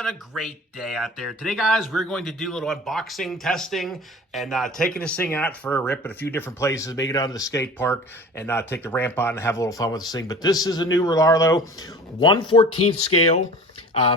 having a great day out there. Today, guys, we're going to do a little unboxing, testing, and taking this thing out for a rip at a few different places, make it down to the skate park, and take the ramp on and have a little fun with this thing. But this is a new RLAARLO 1/14 scale.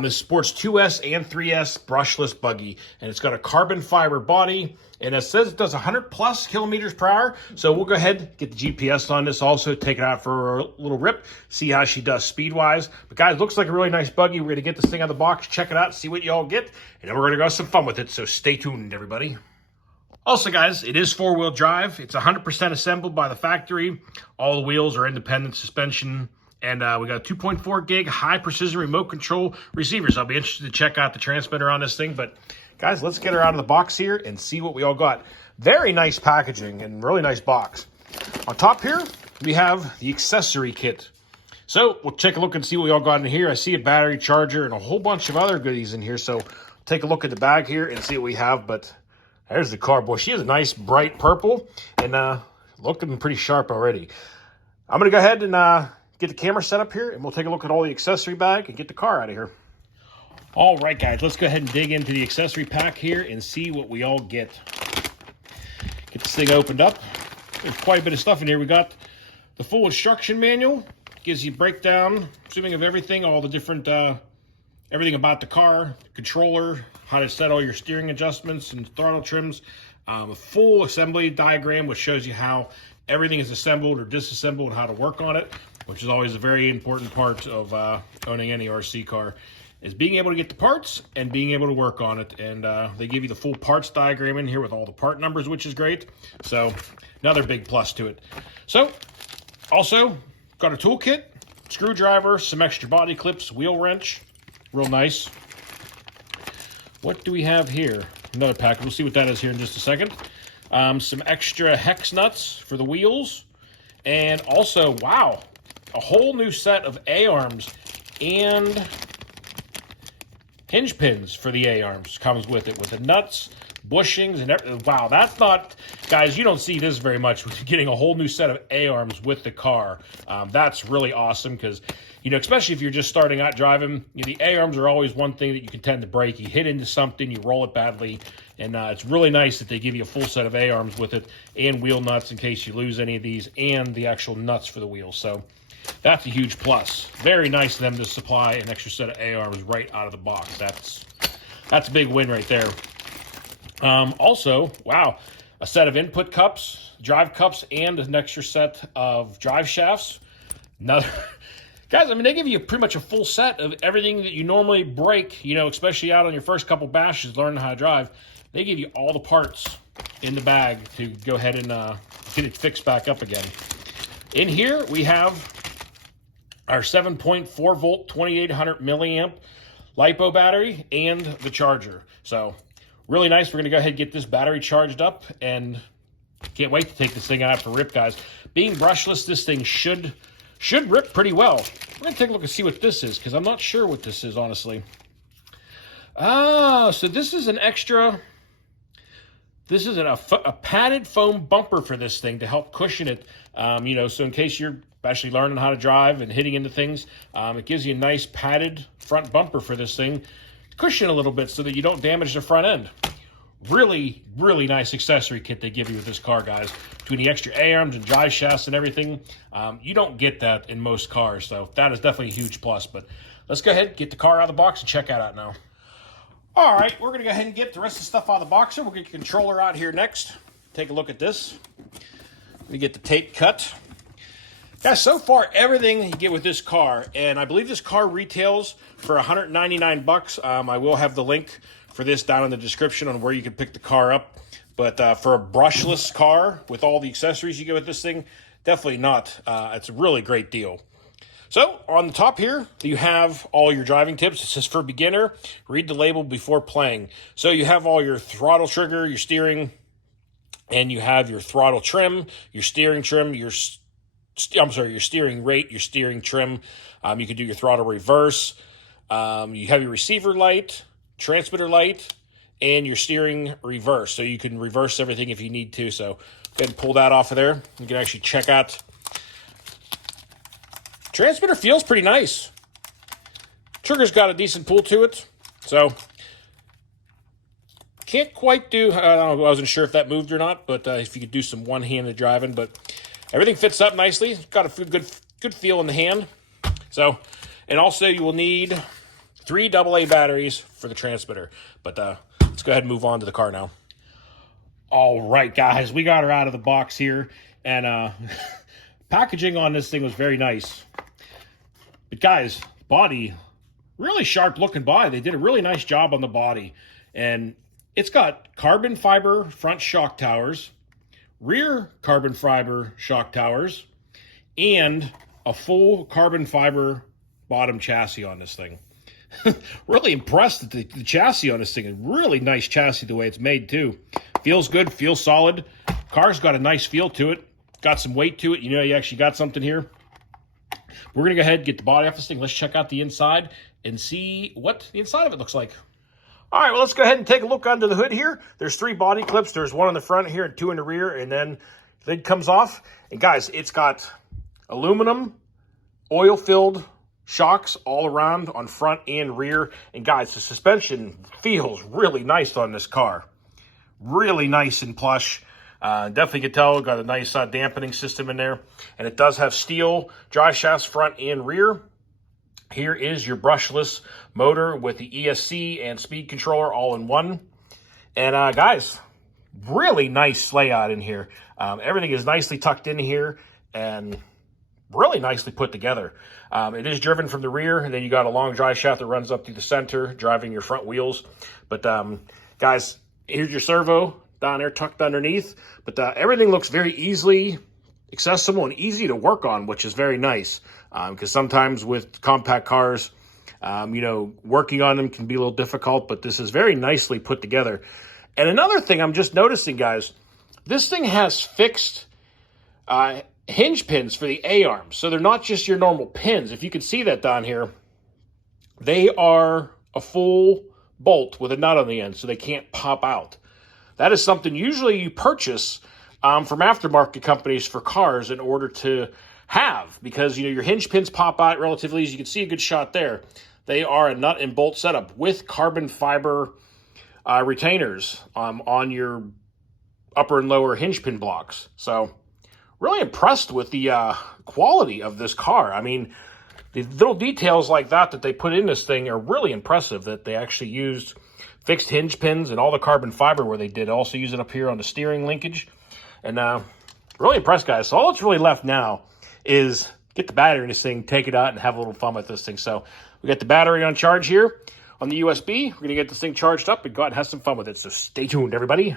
This sports 2S and 3S brushless buggy, and it's got a carbon fiber body, and it says it does 100 plus kilometers per hour. So we'll go ahead, get the GPS on this also, take it out for a little rip, see how she does speed-wise. But guys, looks like a really nice buggy. We're gonna get this thing out of the box, check it out, see what y'all get, and then we're gonna go have some fun with it. So stay tuned, everybody. Also, guys, it is four-wheel drive. It's 100% assembled by the factory. All the wheels are independent suspension. And we got a 2.4 gig high precision remote control receivers. I'll be interested to check out the transmitter on this thing. But guys, let's get her out of the box here and see what we all got. Very nice packaging and really nice box. On top here, we have the accessory kit. So we'll take a look and see what we all got in here. I see a battery charger and a whole bunch of other goodies in here. So take a look at the bag here and see what we have. But there's the car. Boy, she has a nice bright purple and looking pretty sharp already. I'm going to go ahead and get the camera set up here, and we'll take a look at all the accessory bag and get the car out of here. All right, guys, let's go ahead and dig into the accessory pack here and see what we all get. Get this thing opened up. There's quite a bit of stuff in here. We got the full instruction manual. Gives you a breakdown, assuming of everything, all the different, everything about the car, the controller, how to set all your steering adjustments and throttle trims. A full assembly diagram, which shows you how everything is assembled or disassembled and how to work on it, which is always a very important part of owning any RC car, is being able to get the parts and being able to work on it. And they give you the full parts diagram in here with all the part numbers, which is great. So another big plus to it. So also got a toolkit, screwdriver, some extra body clips, wheel wrench, real nice. What do we have here? Another pack. We'll see what that is here in just a second. Some extra hex nuts for the wheels. And also, wow, a whole new set of A-arms and hinge pins for the A-arms comes with it, with the nuts, bushings, and everything. Wow, that's not, guys, you don't see this very much, with getting a whole new set of A-arms with the car. That's really awesome because, you know, especially if you're just starting out driving, you know, the A-arms are always one thing that you can tend to break. You hit into something, you roll it badly, and it's really nice that they give you a full set of A-arms with it and wheel nuts in case you lose any of these, and the actual nuts for the wheels. So that's a huge plus. Very nice of them to supply an extra set of A-arms right out of the box. That's a big win right there. Also, wow, a set of input cups, drive cups, and an extra set of drive shafts. Another, guys, I mean, they give you pretty much a full set of everything that you normally break, you know, especially out on your first couple bashes learning how to drive. They give you all the parts in the bag to go ahead and get it fixed back up again. In here, we have our 7.4 volt, 2800 milliamp LiPo battery and the charger. So really nice. We're going to go ahead and get this battery charged up, and can't wait to take this thing out for rip, guys. Being brushless, this thing should rip pretty well. We're going to take a look and see what this is, because I'm not sure what this is, honestly. So this is an extra, this is a padded foam bumper for this thing to help cushion it, you know, so in case you're especially learning how to drive and hitting into things, it gives you a nice padded front bumper for this thing, cushion a little bit so that you don't damage the front end. Really, really nice accessory kit they give you with this car, guys. Between the extra A-arms and drive shafts and everything, you don't get that in most cars, so that is definitely a huge plus. But let's go ahead, get the car out of the box, and check that out now. All right, we're going to go ahead and get the rest of the stuff out of the box. We'll get the controller out here next. Take a look at this. We get the tape cut. Guys, so far, everything you get with this car, and I believe this car retails for $199. I will have the link for this down in the description on where you can pick the car up. But for a brushless car with all the accessories you get with this thing, definitely not. It's a really great deal. So on the top here, you have all your driving tips. It says for beginner, read the label before playing. So you have all your throttle trigger, your steering, and you have your throttle trim, your steering trim, your steering rate, your steering trim. You can do your throttle reverse. You have your receiver light, transmitter light, and your steering reverse. So you can reverse everything if you need to. So go ahead and pull that off of there. You can actually check out. Transmitter feels pretty nice. Trigger's got a decent pull to it. So, can't quite do, I don't know, I wasn't sure if that moved or not, but if you could do some one-handed driving, but everything fits up nicely. Got a good feel in the hand. So, and also you will need 3 AA batteries for the transmitter. But let's go ahead and move on to the car now. All right, guys, we got her out of the box here, and packaging on this thing was very nice. But guys, body, really sharp looking body. They did a really nice job on the body, and it's got carbon fiber front shock towers, rear carbon fiber shock towers, and a full carbon fiber bottom chassis on this thing. Really impressed that the chassis on this thing is really nice chassis the way it's made too. Feels good, feels solid. Car's got a nice feel to it. Got some weight to it. You know, you actually got something here. We're going to go ahead and get the body off this thing. Let's check out the inside and see what the inside of it looks like. All right, well, let's go ahead and take a look under the hood here. There's 3 body clips. There's 1 in the front here and 2 in the rear, and then the lid comes off. And guys, it's got aluminum, oil-filled shocks all around on front and rear. And guys, the suspension feels really nice on this car. Really nice and plush. Definitely can tell got a nice dampening system in there. And it does have steel drive shafts front and rear. Here is your brushless motor with the ESC and speed controller all in one. And guys, really nice layout in here. Everything is nicely tucked in here and really nicely put together. It is driven from the rear, and then you got a long drive shaft that runs up through the center, driving your front wheels. But guys, here's your servo down there tucked underneath. But everything looks very easily accessible and easy to work on, which is very nice. Because sometimes with compact cars, you know, working on them can be a little difficult, but this is very nicely put together. And another thing I'm just noticing, guys, this thing has fixed hinge pins for the A-arms. So they're not just your normal pins. If you can see that down here, they are a full bolt with a nut on the end, so they can't pop out. That is something usually you purchase from aftermarket companies for cars in order to have, because you know your hinge pins pop out relatively easy. You can see a good shot there. They are a nut and bolt setup with carbon fiber retainers on your upper and lower hinge pin blocks. So really impressed with the quality of this car. I mean, the little details like that they put in this thing are really impressive, that they actually used fixed hinge pins and all the carbon fiber where they did. Also use it up here on the steering linkage. And really impressed, guys. So all that's really left now is get the battery in this thing, take it out, and have a little fun with this thing. So we got the battery on charge here on the USB. We're going to get this thing charged up and go out and have some fun with it. So stay tuned, everybody.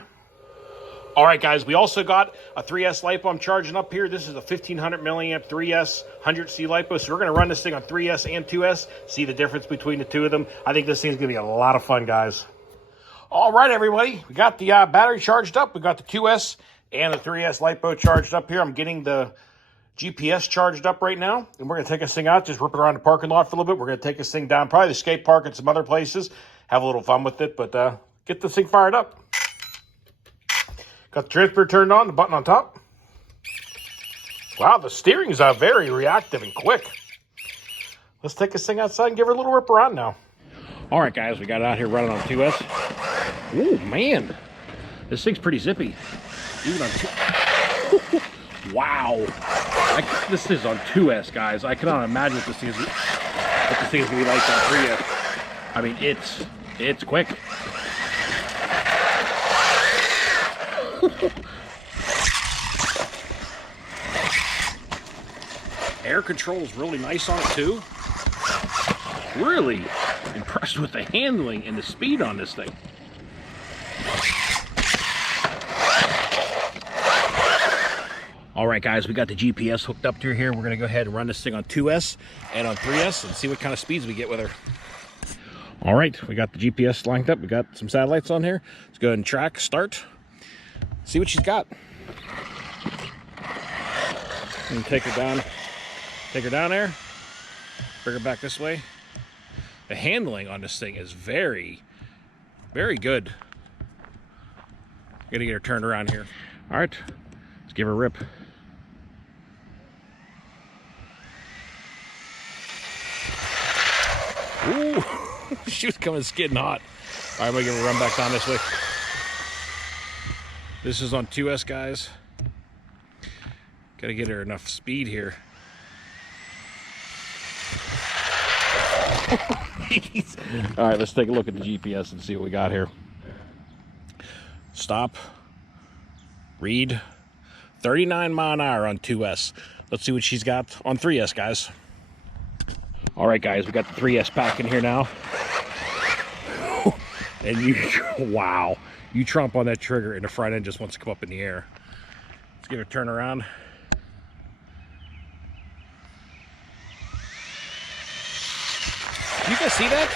All right, guys, we also got a 3S LiPo I'm charging up here. This is a 1500 milliamp 3S 100C LiPo. So we're going to run this thing on 3S and 2S, see the difference between the two of them. I think this thing's going to be a lot of fun, guys. All right, everybody, we got the battery charged up. We got the 2S and the 3S LiPo charged up here. I'm getting the GPS charged up right now, and we're going to take this thing out, just rip it around the parking lot for a little bit. We're going to take this thing down, probably the skate park and some other places, have a little fun with it, but get this thing fired up. Got the transmitter turned on, the button on top. Wow, the steering is very reactive and quick. Let's take this thing outside and give her a little rip around now. All right, guys, we got it out here running on 2S. Ooh, man, this thing's pretty zippy. Even on 2. Wow, this is on 2S, guys. I cannot imagine what this thing is going to be like on 3S. I mean, it's quick. Air control is really nice on it too. Really impressed with the handling and the speed on this thing. All right, guys, we got the GPS hooked up to here. We're gonna go ahead and run this thing on 2S and on 3S and see what kind of speeds we get with her. All right, we got the GPS lined up. We got some satellites on here. Let's go ahead and track, start, see what she's got. And take her down there, bring her back this way. The handling on this thing is very, very good. Gotta get her turned around here. All right, let's give her a rip. Ooh. She was coming skidding hot. All right, I'm gonna give her a run back down this way. This is on 2S, guys. Gotta get her enough speed here. All right, let's take a look at the GPS and see what we got here. Stop. Read. 39 mile an hour on 2S. Let's see what she's got on 3S, guys. All right, guys, we got the 3S pack in here now. And wow, you tromp on that trigger and the front end just wants to come up in the air. Let's give it a turn around. You guys see that?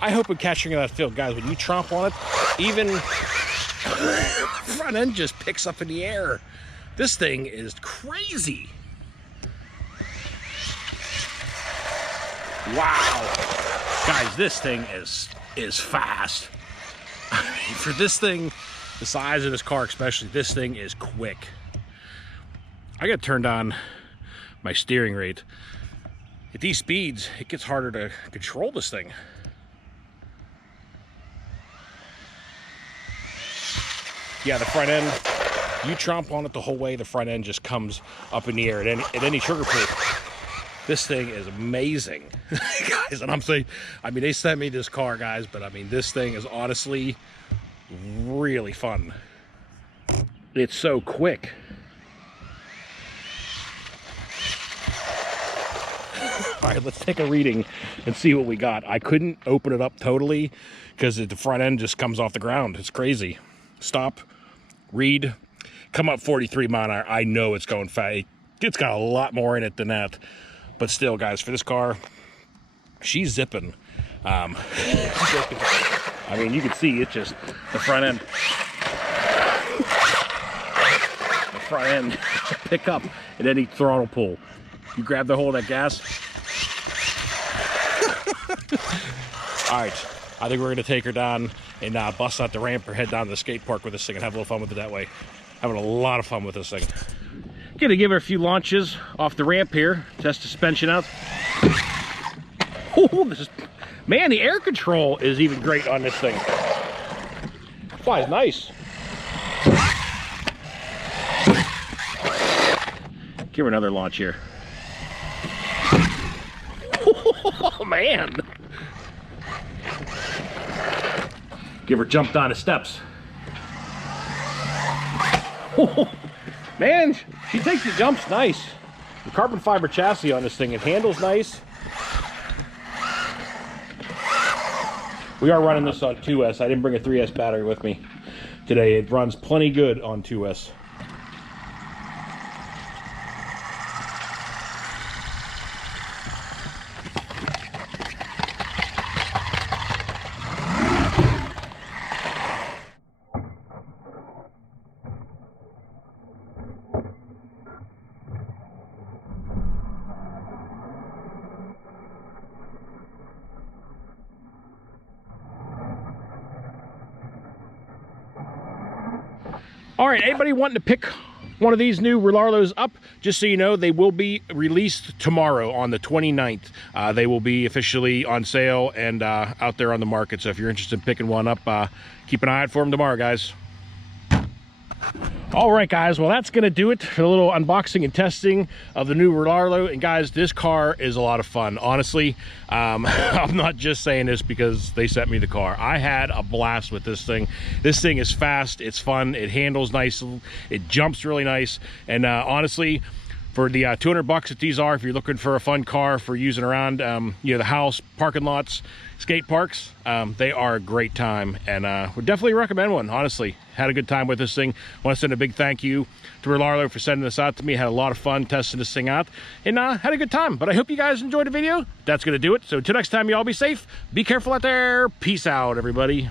I hope I'm catching that field, guys. When you tromp on it, even the front end just picks up in the air. This thing is crazy. Wow, guys, this thing is fast. I mean, for this thing, the size of this car especially, this thing is quick. I got turned on my steering rate. At these speeds, it gets harder to control this thing. Yeah, the front end, you tromp on it the whole way, the front end just comes up in the air at any trigger pull. This thing is amazing, guys. And I'm saying, I mean, they sent me this car, guys, but I mean, this thing is honestly really fun. It's so quick. All right, let's take a reading and see what we got. I couldn't open it up totally because the front end just comes off the ground. It's crazy. Stop, read, come up 43 mile an hour. I know it's going fast. It's got a lot more in it than that. But still, guys, for this car, she's zipping. I mean, you can see it just, the front end pick up at any throttle pull. You grab the hold of that gas. All right, I think we're gonna take her down and bust out the ramp or head down to the skate park with this thing and have a little fun with it that way. Having a lot of fun with this thing. Gonna give her a few launches off the ramp here, test suspension out. Oh, man, the air control is even great on this thing. Flies nice. Give her another launch here. Oh, man. Give her jump down the steps. Oh, man, she takes the jumps nice. The carbon fiber chassis on this thing, it handles nice. We are running this on 2S. I didn't bring a 3S battery with me today. It runs plenty good on 2S. All right, anybody wanting to pick one of these new RLAARLOs up, just so you know, they will be released tomorrow on the 29th. They will be officially on sale and out there on the market. So if you're interested in picking one up, keep an eye out for them tomorrow, guys. All right, guys, well, that's gonna do it for the little unboxing and testing of the new RLAARLO. And guys, this car is a lot of fun, honestly. I'm not just saying this because they sent me the car. I had a blast with this thing. This thing is fast, it's fun, it handles nice, it jumps really nice, and honestly, for the $200 that these are, if you're looking for a fun car for using around you know, the house, parking lots, skate parks, they are a great time, and would definitely recommend one. Honestly, had a good time with this thing. Want to send a big thank you to RLAARLO for sending this out to me. Had a lot of fun testing this thing out, and had a good time. But I hope you guys enjoyed the video. That's gonna do it. So until next time, y'all be safe, be careful out there. Peace out, everybody.